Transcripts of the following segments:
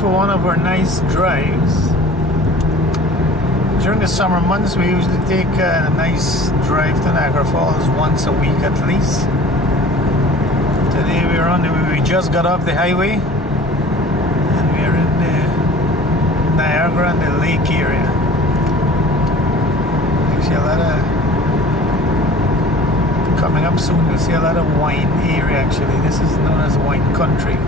for one of our nice drives. During the summer months, we usually take a nice drive to Niagara Falls once a week at least. Today we just got off the highway and we're in the Niagara and the lake area. Actually, a lot of coming up soon. You'll see a lot of wine area. Actually, this is known as wine country.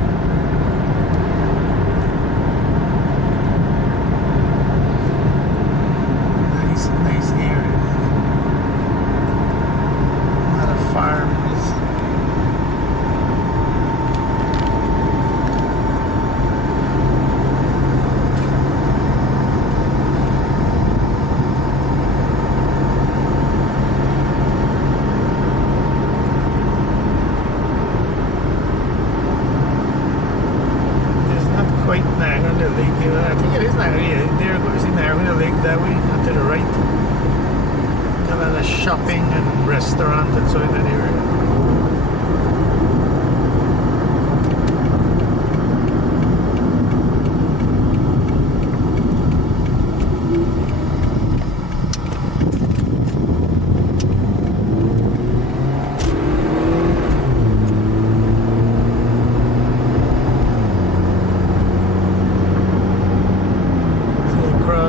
Nice area. A lot of farms. Quite Niagara the lake. I think it is Niagara. Yeah, there goes Niagara the lake that way, to the right. Got a lot of shopping and restaurant and so in that area.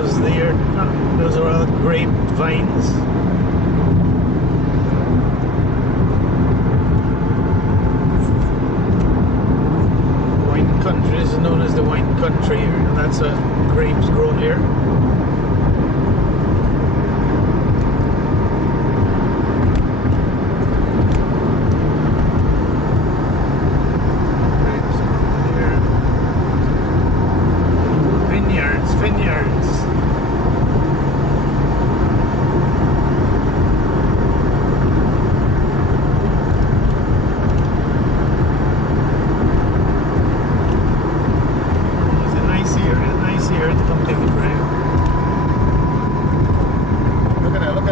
There, those are all grapevines. Wine country is known as the wine country, and that's grapes grown here. Grapes over there. Vineyards.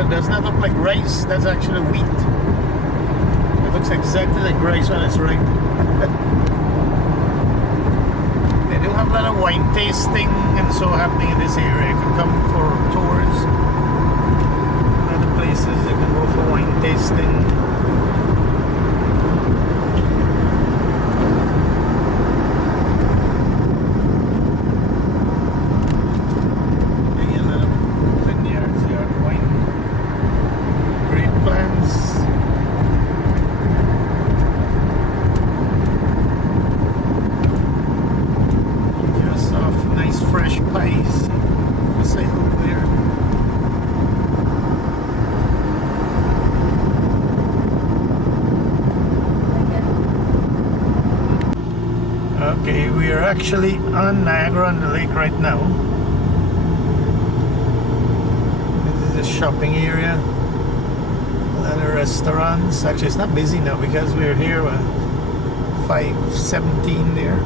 Does not look like rice, that's actually wheat. It looks exactly like rice when it's ripe. They do have a lot of wine tasting and so happening in this area. You can come for tours. Other places you can go for wine tasting. Fresh pies for sale over there. Okay, we are actually on Niagara on the lake right now. This is a shopping area. A lot of restaurants. Actually, it's not busy now because we're here at 5:17 there.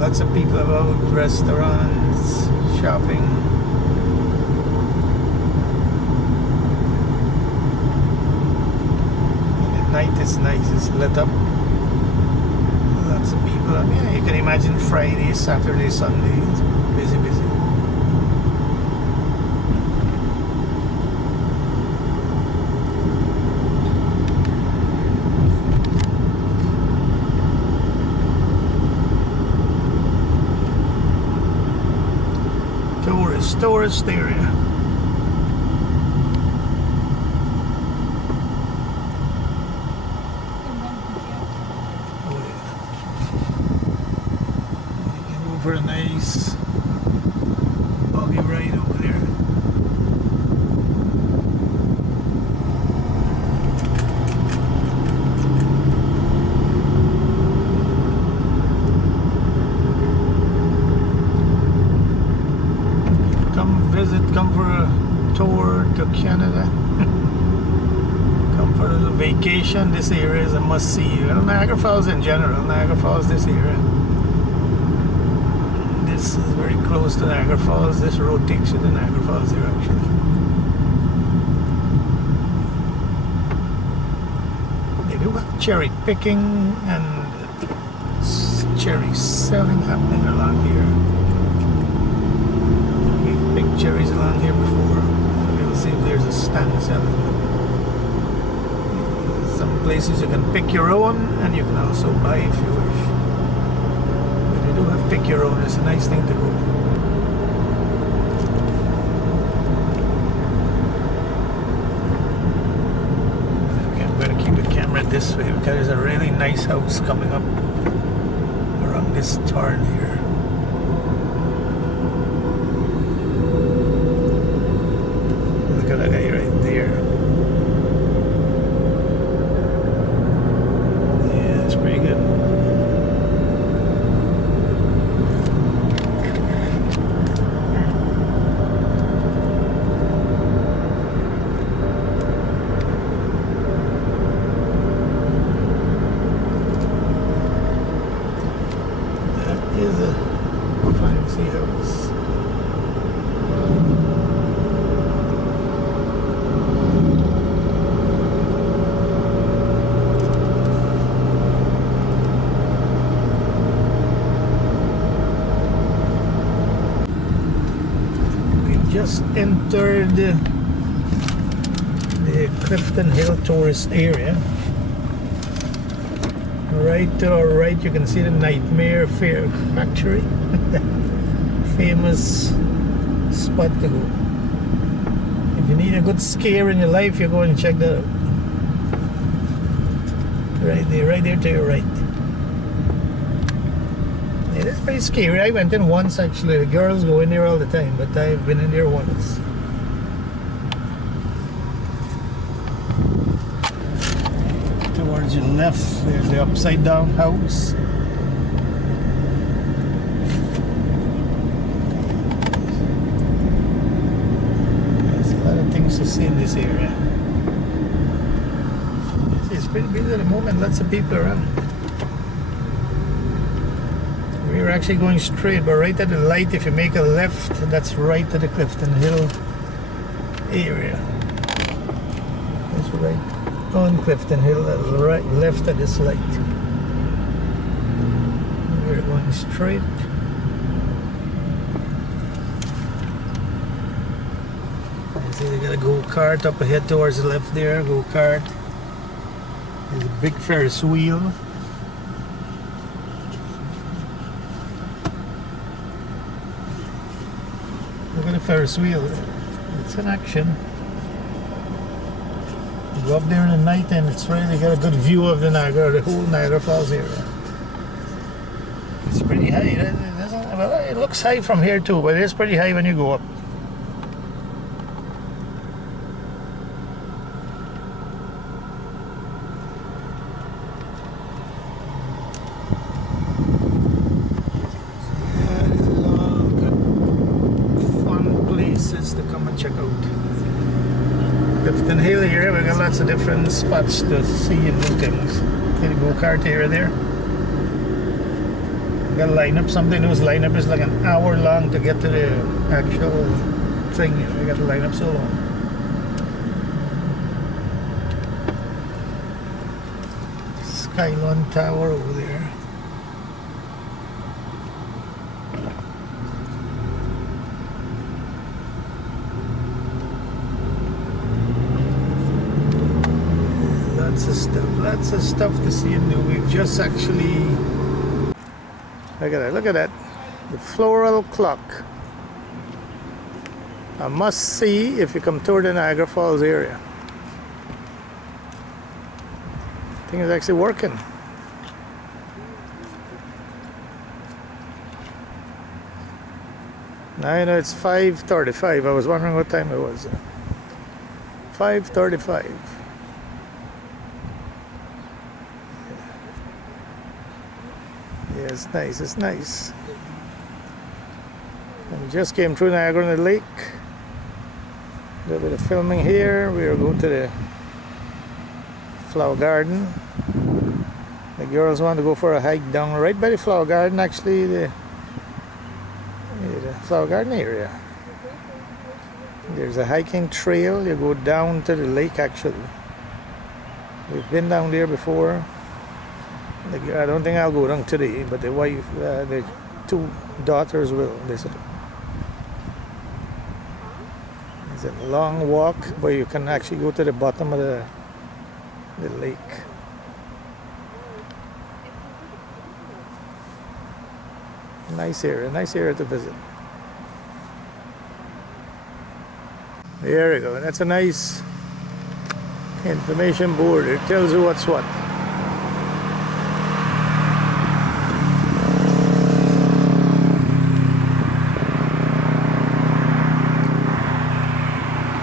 Lots of people about, restaurants, shopping. And at night it's nice, it's lit up. Lots of people. I mean, you can imagine Friday, Saturday, Sunday, it's busy. Tourist area. Oh, yeah. You can go for a nice buggy ride over there. Come for a tour to Canada. Come for a little vacation. This area is a must-see. Well, Niagara Falls in general. Niagara Falls, this area. This is very close to Niagara Falls. This road takes you to Niagara Falls there, actually. They do have cherry picking and cherry selling happening along here. We've picked cherries along here before. We'll see if there's a stand selling. Some places you can pick your own, and you can also buy if you wish. But you do have pick your own. It's a nice thing to go. This way because there's a really nice house coming up around this turn here. Look at that guy right there. Yeah, it's pretty good. Is a fancy house. We've just entered the Clifton Hill tourist area. Right to our right, you can see the Nightmare Fair Factory. Famous spot to go. If you need a good scare in your life, you go and check that out. Right there to your right. It is pretty scary. I went in once actually. The girls go in there all the time, but I've been in there once. Towards your left, there's the upside down house. There's a lot of things to see in this area. It's pretty busy at the moment, lots of people around. We were actually going straight, but right at the light, if you make a left, that's right to the Clifton Hill area. That's right on Clifton Hill, right left at this light. We're going straight. You see they got a go-kart up ahead towards the left there, go-kart. There's a big Ferris wheel. Look at the Ferris wheel. It's in action. Go up there in the night and it's really got a good view of the Niagara, the whole Niagara Falls area. It's pretty high. Well, it looks high from here too, but it's pretty high when you go up. Yeah, these are all good, fun places to come and check out. Clifton Hill here, we got lots of different spots to see and do things. See the go-kart area there. We got a lineup. Something those lineup is like an hour long to get to the actual thing. We got to line up so long. Skylon Tower over there. Lots of stuff to see and do. We've just actually look at that, the floral clock. A must see if you come toward the Niagara Falls area. I think it's actually working. Now you know it's 5:35. I was wondering what time it was. 5:35. Yeah, it's nice, it's nice. And we just came through Niagara on the Lake. A little bit of filming here. We are going to the flower garden. The girls want to go for a hike down right by the flower garden, actually, the flower garden area. There's a hiking trail. You go down to the lake, actually. We've been down there before. I don't think I'll go down today, but the wife, the two daughters will. They said it's a long walk, but you can actually go to the bottom of the lake. Nice area to visit. There we go. That's a nice information board. It tells you what's what.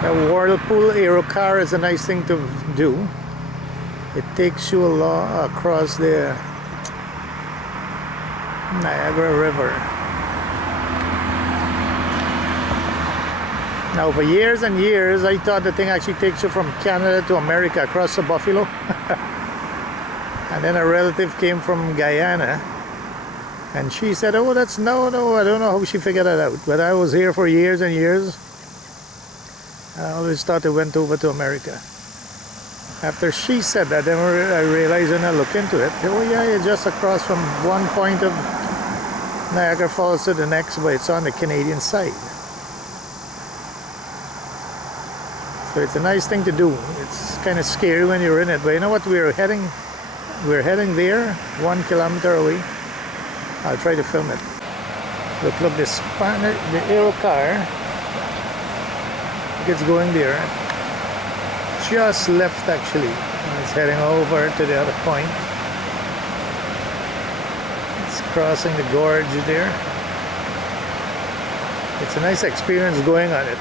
A whirlpool aero car is a nice thing to do. It takes you along across the Niagara River. Now for years and years I thought the thing actually takes you from Canada to America across the Buffalo. And then a relative came from Guyana and she said, oh, that's no, I don't know how she figured that out, but I was here for years and years. I always thought it went over to America. After she said that, then I realized when I looked into it, oh yeah, it's just across from one point of Niagara Falls to the next, but it's on the Canadian side. So it's a nice thing to do. It's kind of scary when you're in it, but you know what? We're heading there, 1 kilometer away. I'll try to film it. Look, the aero car. It's going there. Just left actually. It's heading over to the other point. It's crossing the gorge there. It's a nice experience going on it.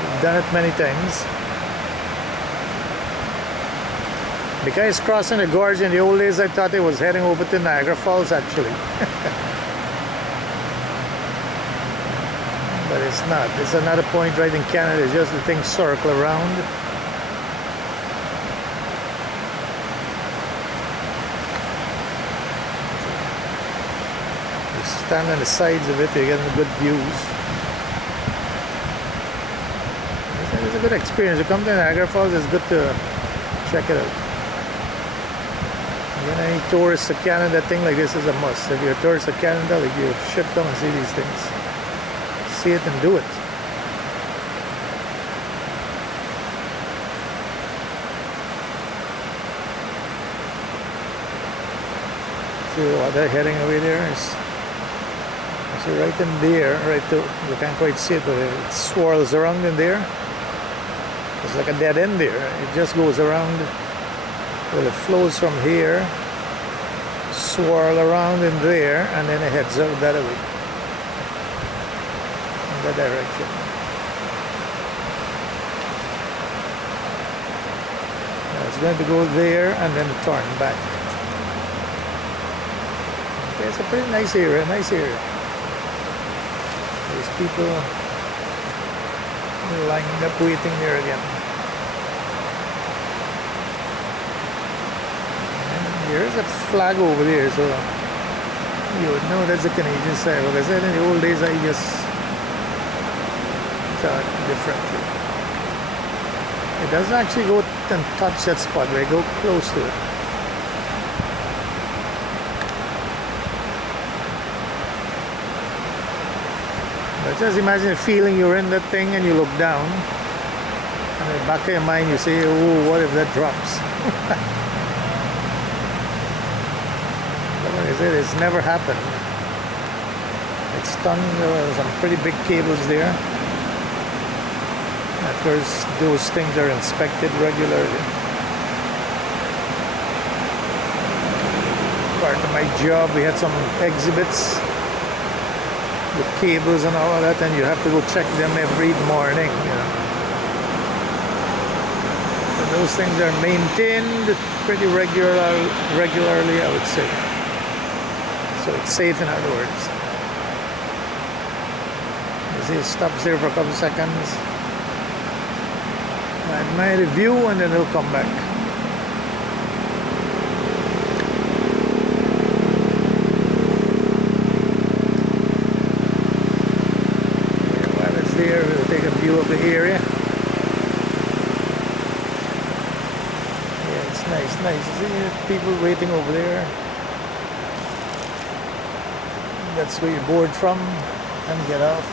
I've done it many times. The guy's crossing the gorge. In the old days I thought it was heading over to Niagara Falls actually. But it's not. It's another point right in Canada. It's just the thing circle around. You stand on the sides of it, you're getting good views. It's a good experience. You come to Niagara Falls, it's good to check it out. When any tourist to Canada, thing like this is a must. If you're a tourist to Canada, like you should come and see these things. See it and do it. See what they're heading away there is. See right in there, right to, you can't quite see it, but it swirls around in there. It's like a dead end there. It just goes around. Well, it flows from here, swirl around in there, and then it heads out that way. That direction. Now it's going to go there and then turn back. Okay, it's a pretty nice area, There's people lined up waiting there again. And there's a flag over there, so you would know that's the Canadian side. Like I said, in the old days I just differently. It doesn't actually go and touch that spot, but I go close to it. But just imagine the feeling you're in that thing and you look down, and in the back of your mind you say, oh, what if that drops? But like I said, it's never happened. It's done. There were some pretty big cables there. At first, those things are inspected regularly. Part of my job, we had some exhibits with cables and all of that, and you have to go check them every morning. You know. So those things are maintained pretty regularly, I would say. So it's safe, in other words. You see, it stops there for a couple seconds. I admire the view and then it'll come back. While it's there, we'll take a view of the area. Yeah, it's nice. See it? people waiting over there. That's where you board from and get off.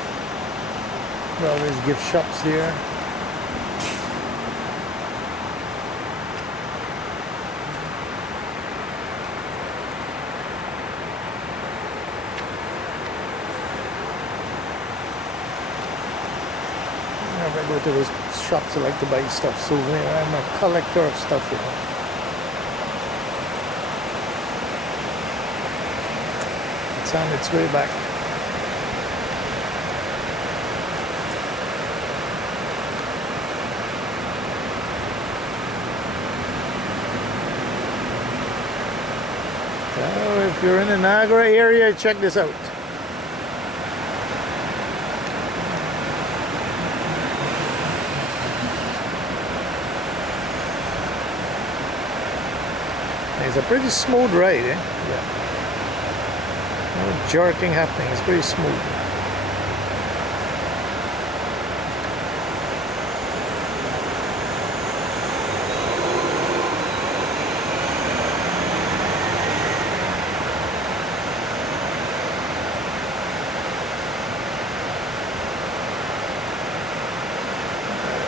There are always gift shops there. Whenever I go to those shops, I like to buy stuff, souvenir. I'm a collector of stuff, you know. It's on its way back. So if you're in the Niagara area, check this out. It's a pretty smooth ride, eh? Yeah. No jerking happening, it's pretty smooth.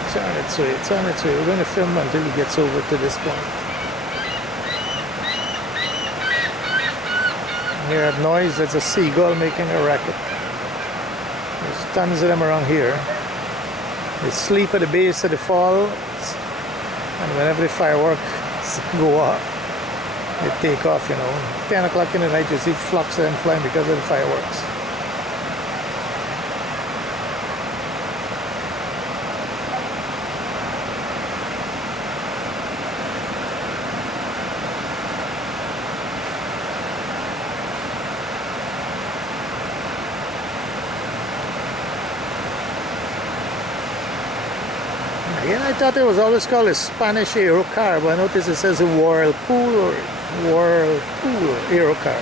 It's on its way, it's on its way. We're going to film until it gets over to this point. Hear that noise? That's a seagull making a racket. There's tons of them around here. They sleep at the base of the falls, and whenever the fireworks go off, they take off, you know. 10 o'clock in the night, you see flocks of them flying because of the fireworks. Yeah, I thought it was always called a Spanish aero car, but I noticed it says a whirlpool or whirlpool aero car.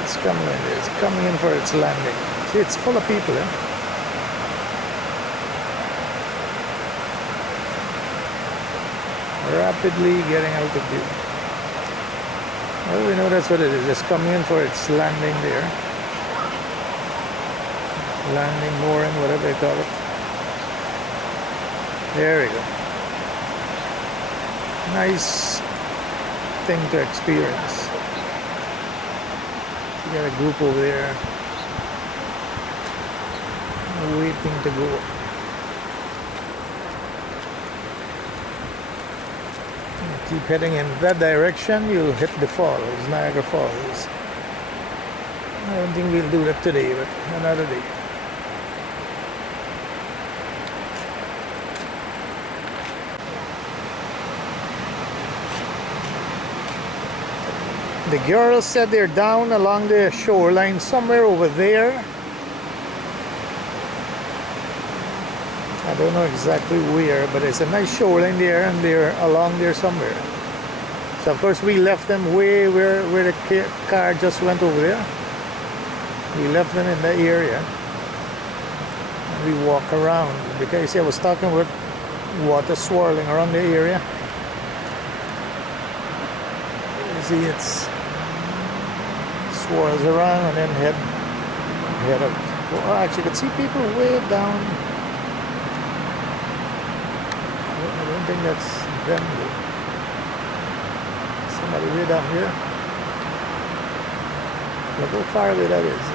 It's coming in for its landing. See, it's full of people, eh? Rapidly getting out of view. Well, we know that's what it is. It's coming in for its landing there. Landing, mooring, whatever they call it. There we go. Nice thing to experience. We got a group over there waiting to go. Keep heading in that direction, you'll hit the falls, Niagara Falls. I don't think we'll do that today, but another day. The girls said they're down along the shoreline somewhere over there. I don't know exactly where, but it's a nice shoreline there, and they're along there somewhere. So of course we left them way where the car just went over there. We left them in that area. And we walk around, because you see I was talking about water swirling around the area. You see it's swirls around and then head out. Well, actually, you can see people way down. I don't think that's them. Somebody way down here. Look how far away that is.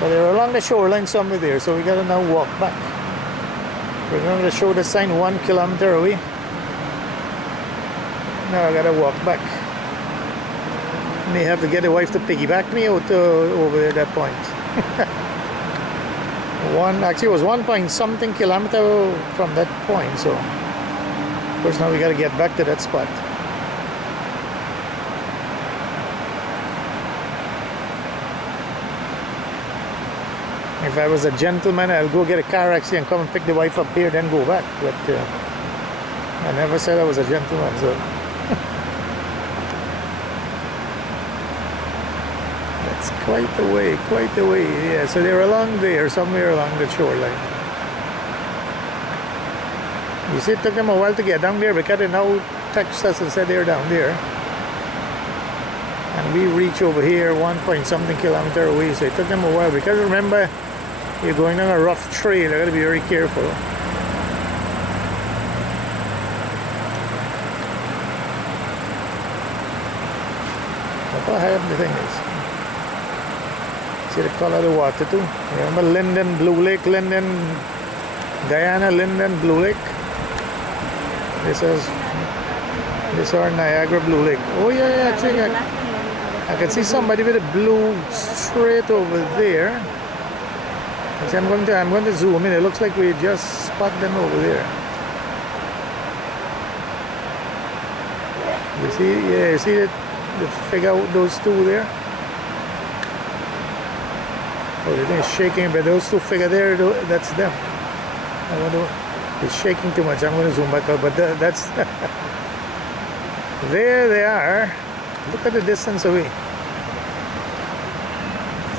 But they're along the shoreline somewhere there, so we gotta now walk back. Remember to show the sign 1 kilometer away. Now I gotta walk back. May have to get a wife to piggyback me out over there at that point. Actually it was 1 point something kilometer from that point, so of course now we got to get back to that spot. If I was a gentleman, I'll go get a car actually and come and pick the wife up here, then go back. But I never said I was a gentleman, so. That's quite a way, quite a way. Yeah, so they're along there, somewhere along the shoreline. You see, it took them a while to get down there because they now text us and said they're down there. And we reach over here 1-point-something kilometer away, so it took them a while. Because remember, you're going on a rough trail, you gotta be very careful. Look how high up the thing is. See the color of the water too. Remember Linden, Blue Lake, Linden, Guyana, Linden, Blue Lake. This is our Niagara Blue Lake. Oh yeah, actually I can see somebody with a blue straight over there. Actually, I'm going to zoom in. It looks like we just spot them over there. You see? Yeah, you see it? The figure out those two there. Oh, the thing is shaking, but those two figure there, that's them. I wonder, it's shaking too much. I'm going to zoom back out, but that's there they are. Look at the distance away.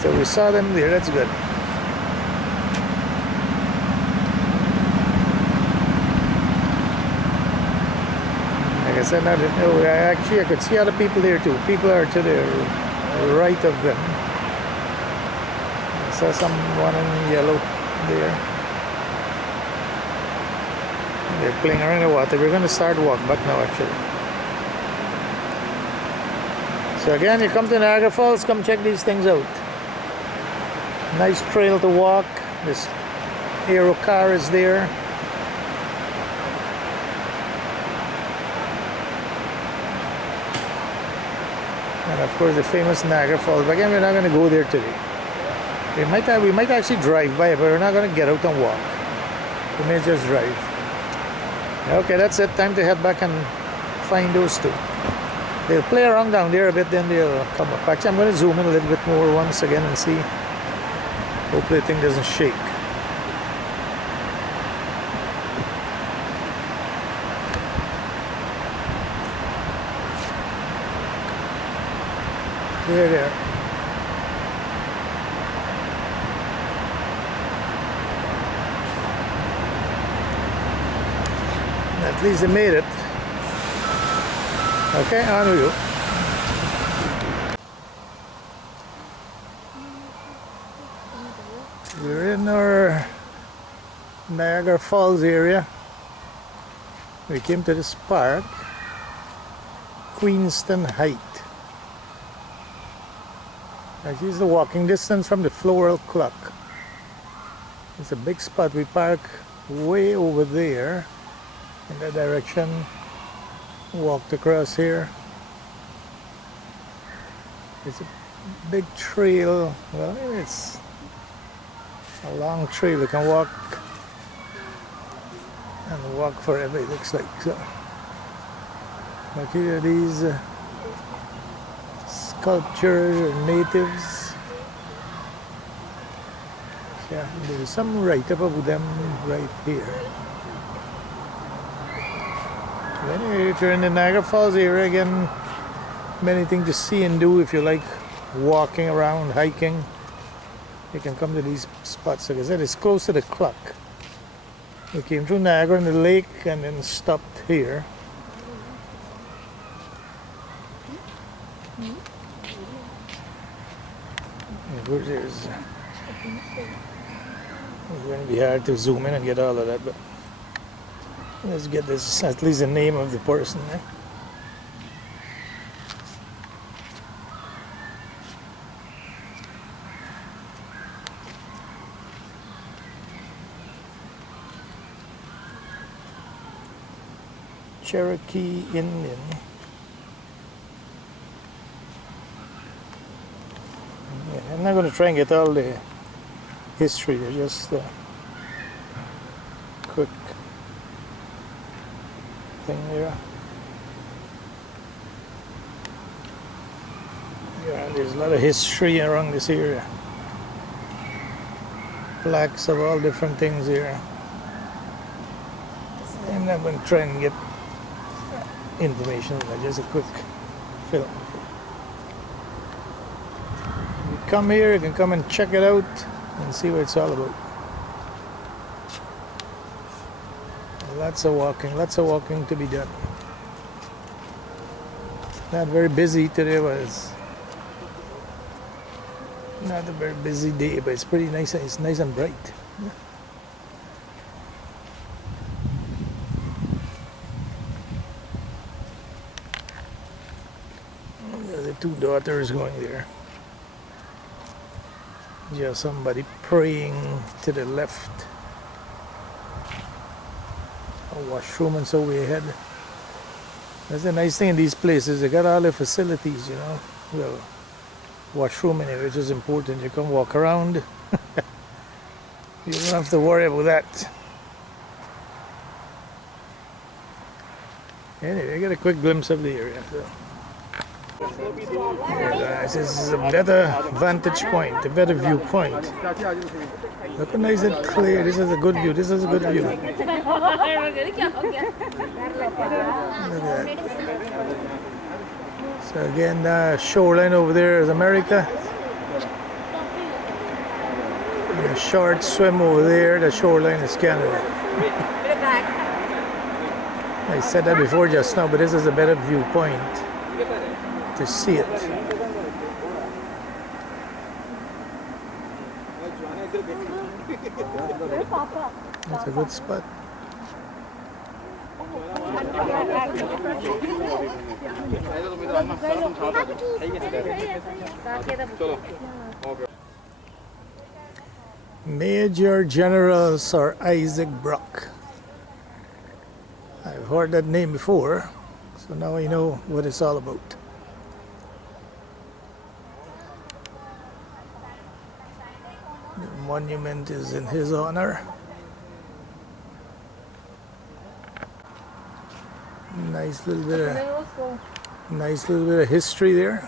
So we saw them there. That's good. Like I said, actually I could see other people there too. People are to the right of them. I saw someone in yellow there. They're playing around in the water. We're going to start walk back now actually. So again, you come to Niagara Falls, come check these things out. Nice trail to walk. This aero car is there. And of course the famous Niagara Falls. But again, we're not going to go there today. We might actually drive by, but we're not going to get out and walk. We may just drive. Okay, that's it. Time to head back and find those two. They'll play around down there a bit, then they'll come up. Actually, I'm going to zoom in a little bit more once again and see. Hopefully the thing doesn't shake. There they are. At least they made it. Okay, on with you. We're in our Niagara Falls area. We came to this park, Queenston Height. Actually, it's the walking distance from the Floral Clock. It's a big spot. We park way over there in that direction. Walked across here. It's a big trail. Well, it's a long trail. You can walk and walk forever, it looks like. So, but here are these sculptures or natives. Yeah, there's some write-up of them right here. Anyway, if you're in the Niagara Falls area, again, many things to see and do if you like walking around, hiking. You can come to these spots. Like I said, it's close to the clock. We came through Niagara and the lake and then stopped here. It's going to be hard to zoom in and get all of that, but let's get this, at least the name of the person there. Cherokee Indian. Yeah, I'm not going to try and get all the history, just quick thing there. Yeah, there's a lot of history around this area. plaques of all different things here. I'm not going to try and get information, but just a quick film. You come here, you can come and check it out and see what it's all about. Lots of walking to be done. Not very busy today, was not a very busy day, but it's pretty nice. It's nice and bright. The two daughters going there. Just somebody praying to the left. A washroom and so way ahead. That's the nice thing in these places. They got all the facilities, you know. Well, washroom in it, which is important. You can walk around. You don't have to worry about that. Anyway, I got a quick glimpse of the area. So. Guys, this is a better vantage point, a better viewpoint. Look how nice and clear. This is a good view. This is a good view. Look at that. So again, the shoreline over there is America. And a short swim over there, the shoreline is Canada. I said that before just now, but this is a better viewpoint to see it. That's a good spot. Major General Sir Isaac Brock. I've heard that name before, so now I know what it's all about. The monument is in his honor. Nice little bit of history there.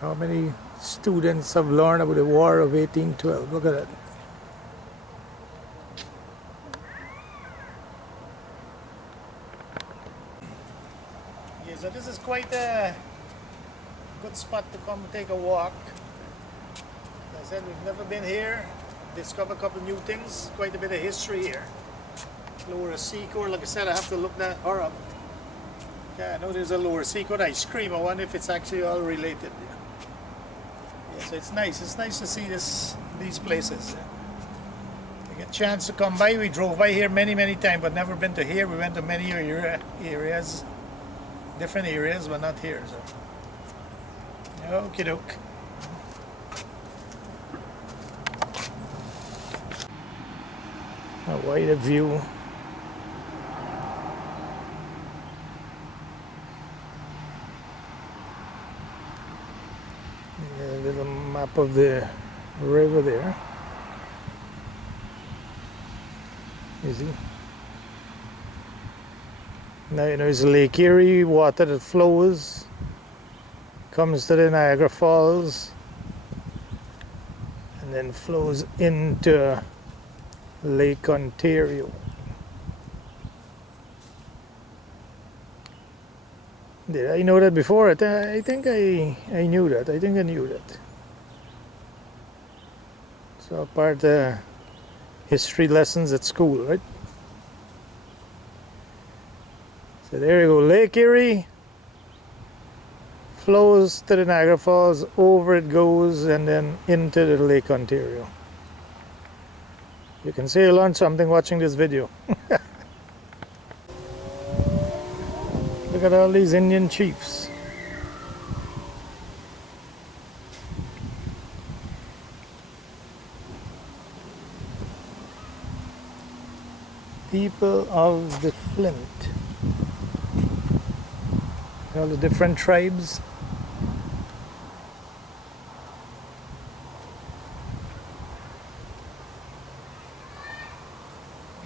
How many students have learned about the War of 1812? Look at that. Yeah, so this is quite a good spot to come and take a walk. As I said, we've never been here. Discover a couple new things. Quite a bit of history here. Lower Seacoast, like I said, I have to look that her up. Yeah, I know there's a Lower Seacoast ice cream. I wonder if it's actually all related. Yeah, so it's nice. It's nice to see these places. We get a chance to come by. We drove by here many times, but never been to here. We went to many areas, different areas, but not here. So, okie doke. A wider view. A little map of the river there. You see? Now you know it's Lake Erie, water that flows, comes to the Niagara Falls, and then flows into Lake Ontario. Did I know that before? I think I knew that. I think I knew that. So part of history lessons at school, right? So there you go. Lake Erie flows to the Niagara Falls, over it goes, and then into the Lake Ontario. You can say you learned something watching this video. Look at all these Indian chiefs. People of the Flint. All the different tribes.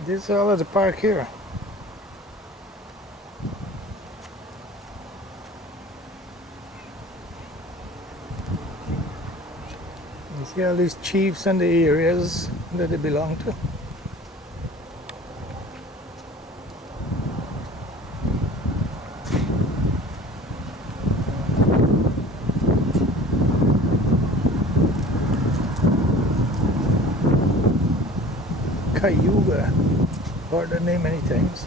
This is all at the park here. You see all these chiefs and the areas that they belong to. Cayuga, heard the name many times.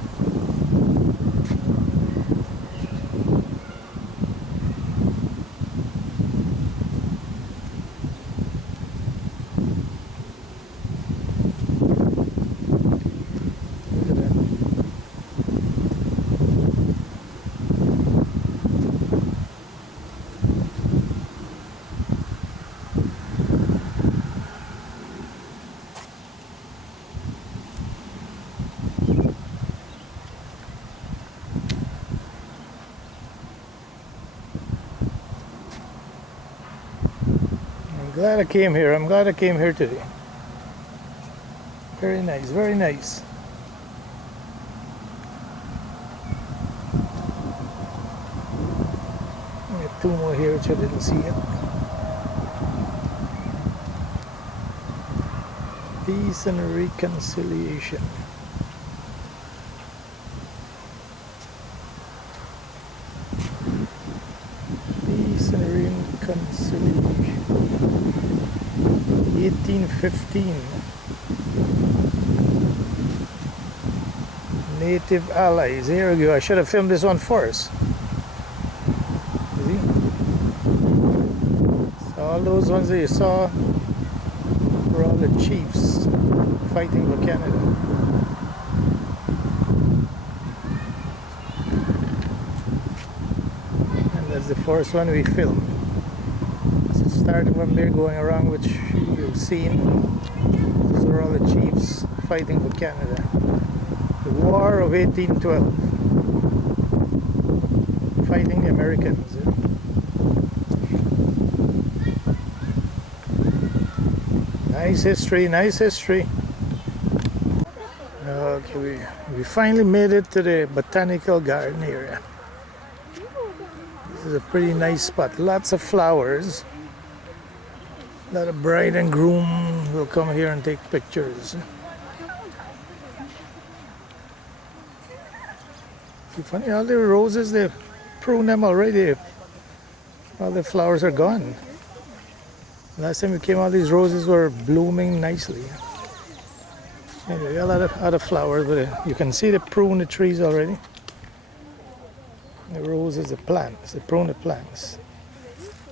Look at that. I'm glad I came here. I'm glad I came here today. Very nice, very nice. I got two more here which I didn't see yet. Peace and reconciliation. Peace and reconciliation. 1815. Native allies. Here we go. I should have filmed this one first. See? So all those ones that you saw were all the chiefs fighting for Canada. And that's the first one we filmed. So starting from there, going around, which you've seen, these are all the chiefs fighting for Canada. The War of 1812, fighting the Americans. Nice history, nice history. Okay, we finally made it to the botanical garden area. This is a pretty nice spot. Lots of flowers. A lot of bride and groom will come here and take pictures. It's funny, all the roses, they pruned them already. All the flowers are gone. Last time we came, all these roses were blooming nicely. Anyway, a lot of other flowers, but you can see they prune the trees already. The roses, the plants, they prune the plants.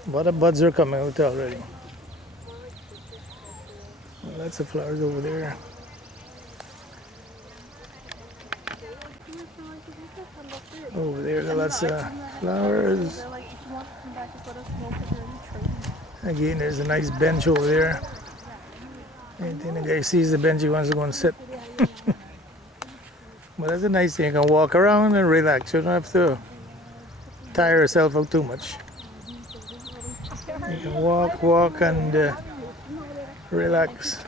But the buds are coming out already. Lots of flowers over there. Over there, there are lots of flowers. Again, there's a nice bench over there. Anything the guy sees the bench, he wants to go and sit. But that's a nice thing. You can walk around and relax. You don't have to tire yourself out too much. You can walk and relax.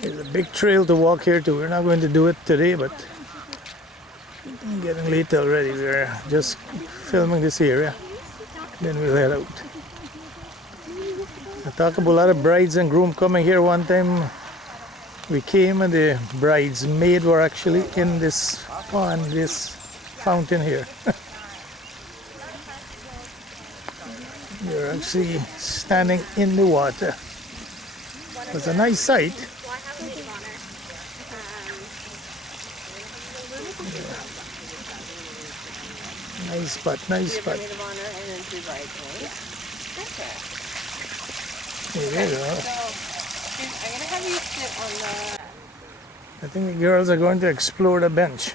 There's a big trail to walk here too. We're not going to do it today, but it's getting late already. We're just filming this area. Then we'll head out. I talk about a lot of brides and groom coming here. One time we came and the bridesmaids were actually in this pond, this fountain here. They're actually standing in the water. It's a nice sight. Nice spot, nice spot. There you go. I think the girls are going to explore the bench.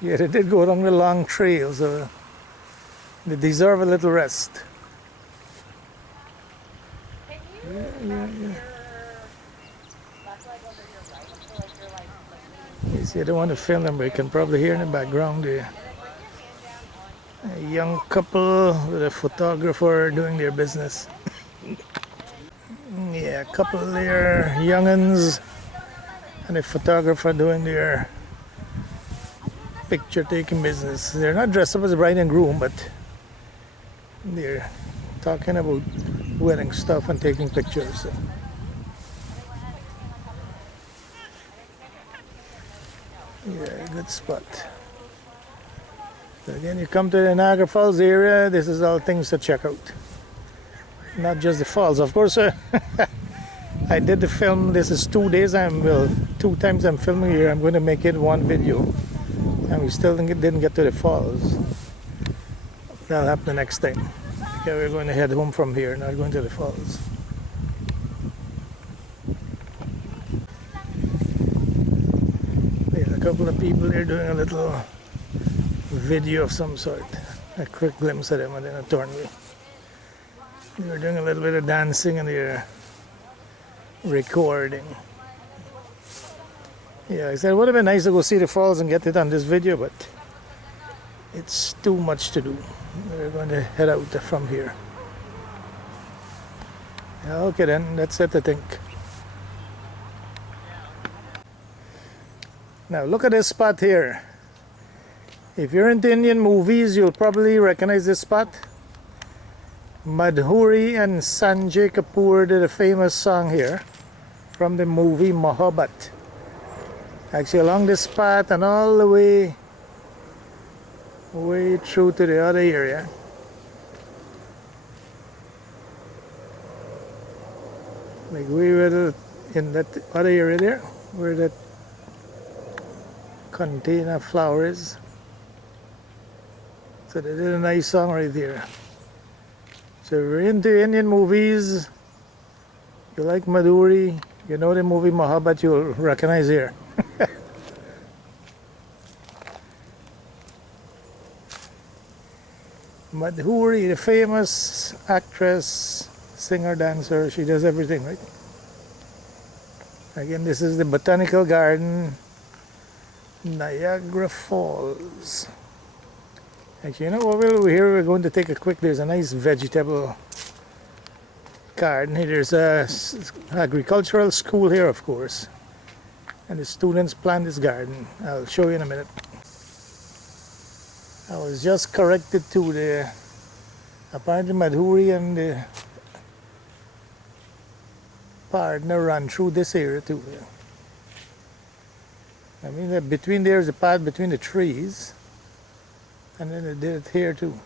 Yeah, they did go along the long trail, so they deserve a little rest. Yeah. You see, I don't want to film them, but you can probably hear in the background a young couple with a photographer doing their business. Yeah, a couple there, young'uns, and a photographer doing their picture taking business. They're not dressed up as a bride and groom, but they're talking about wedding stuff and taking pictures. So. Yeah, good spot. So again, you come to the Niagara Falls area, this is all things to check out. Not just the falls, of course. I did the film. This is 2 days. Well, 2 times I'm filming here. I'm going to make it one video, and we still didn't get to the falls. That'll happen the next time. Okay, we're going to head home from here, not going to the falls. There's a couple of people there doing a little video of some sort. A quick glimpse of them, and then a turn. They were doing a little bit of dancing, and they're recording. Yeah, I said it would have been nice to go see the falls and get it on this video, but it's too much to do. We're going to head out from here. Yeah, okay then, that's it I think. Now look at this spot here. If you're into Indian movies, you'll probably recognize this spot. Madhuri and Sanjay Kapoor did a famous song here from the movie Mohabbat. Actually along this path and all the way through to the other area. Like in that other area there, where that container flower is. So they did a nice song right there. So if you're into Indian movies, you like Madhuri, you know the movie Mohabbat, you'll recognize here. Madhuri, the famous actress, singer, dancer, she does everything, right? Again, this is the Botanical Garden, Niagara Falls. Actually, you know what, we're going to take a quick, there's a nice vegetable garden here. There's a agricultural school here, of course, and the students plant this garden. I'll show you in a minute. I was just corrected to the, apparently Madhuri and the partner run through this area too. I mean that between there's a path between the trees, and then they did it here too.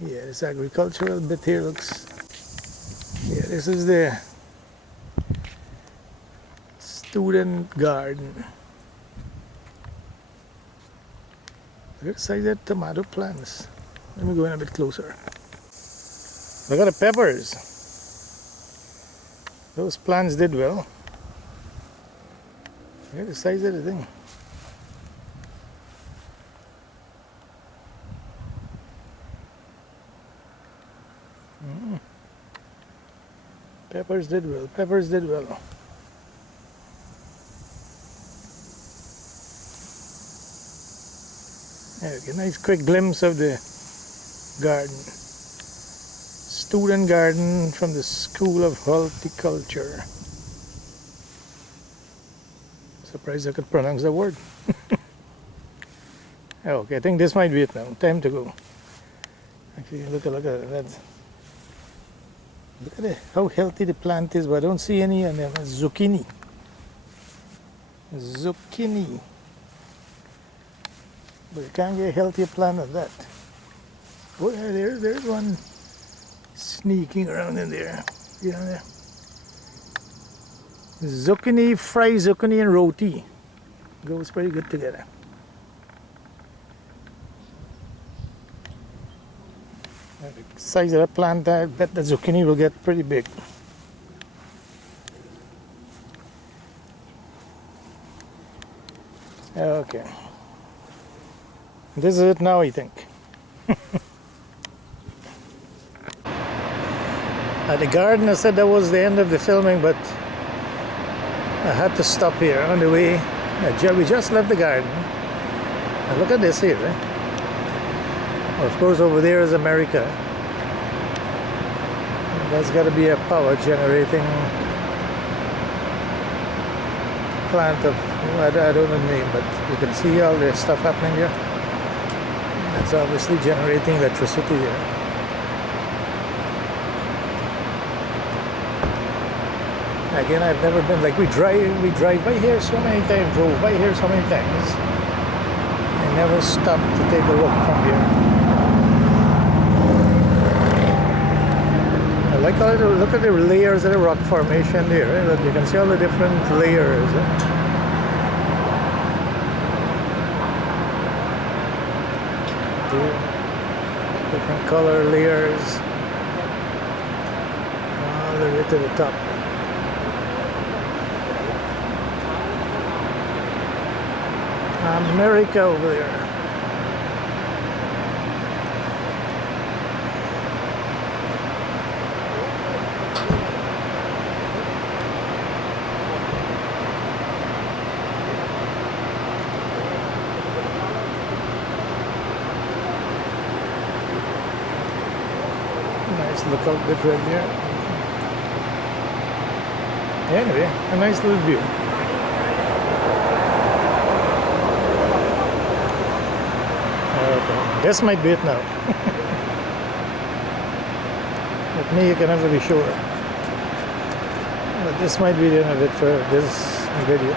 Yeah, this agricultural bit here looks, yeah, this is the student garden. Looks like that tomato plants. Let me go in a bit closer. Look at the peppers. Those plants did well. Look at the size of the thing. Peppers did well. Peppers did well. Okay, nice quick glimpse of the garden. Student garden from the School of Horticulture. Surprised I could pronounce the word. Okay, I think this might be it now. Time to go. Actually, look at that. Look at how healthy the plant is, but I don't see any of them. Zucchini. Zucchini. But you can't get a healthier plant than that. Oh yeah, there's one sneaking around in there. You know, there. Zucchini, fried zucchini and roti. Goes pretty good together. The size of the plant, I bet the zucchini will get pretty big. Okay. This is it now, I think. At the garden, I said that was the end of the filming, but I had to stop here on the way. We just left the garden. And look at this here. Of course, over there is America. There's got to be a power generating plant of, I don't know the name, but you can see all the stuff happening here. That's obviously generating electricity there. Again, I've never been, like we drive by here so many times, drove by here so many times. I never stopped to take a look from here. I like how look at the layers of the rock formation there. Eh? Look, you can see all the different layers. Eh? Different color layers all the way to the top. America over there. Nice lookout bit right there. Anyway, a nice little view. Okay. This might be it now. With me, you can never be sure. But this might be the end of it for this video.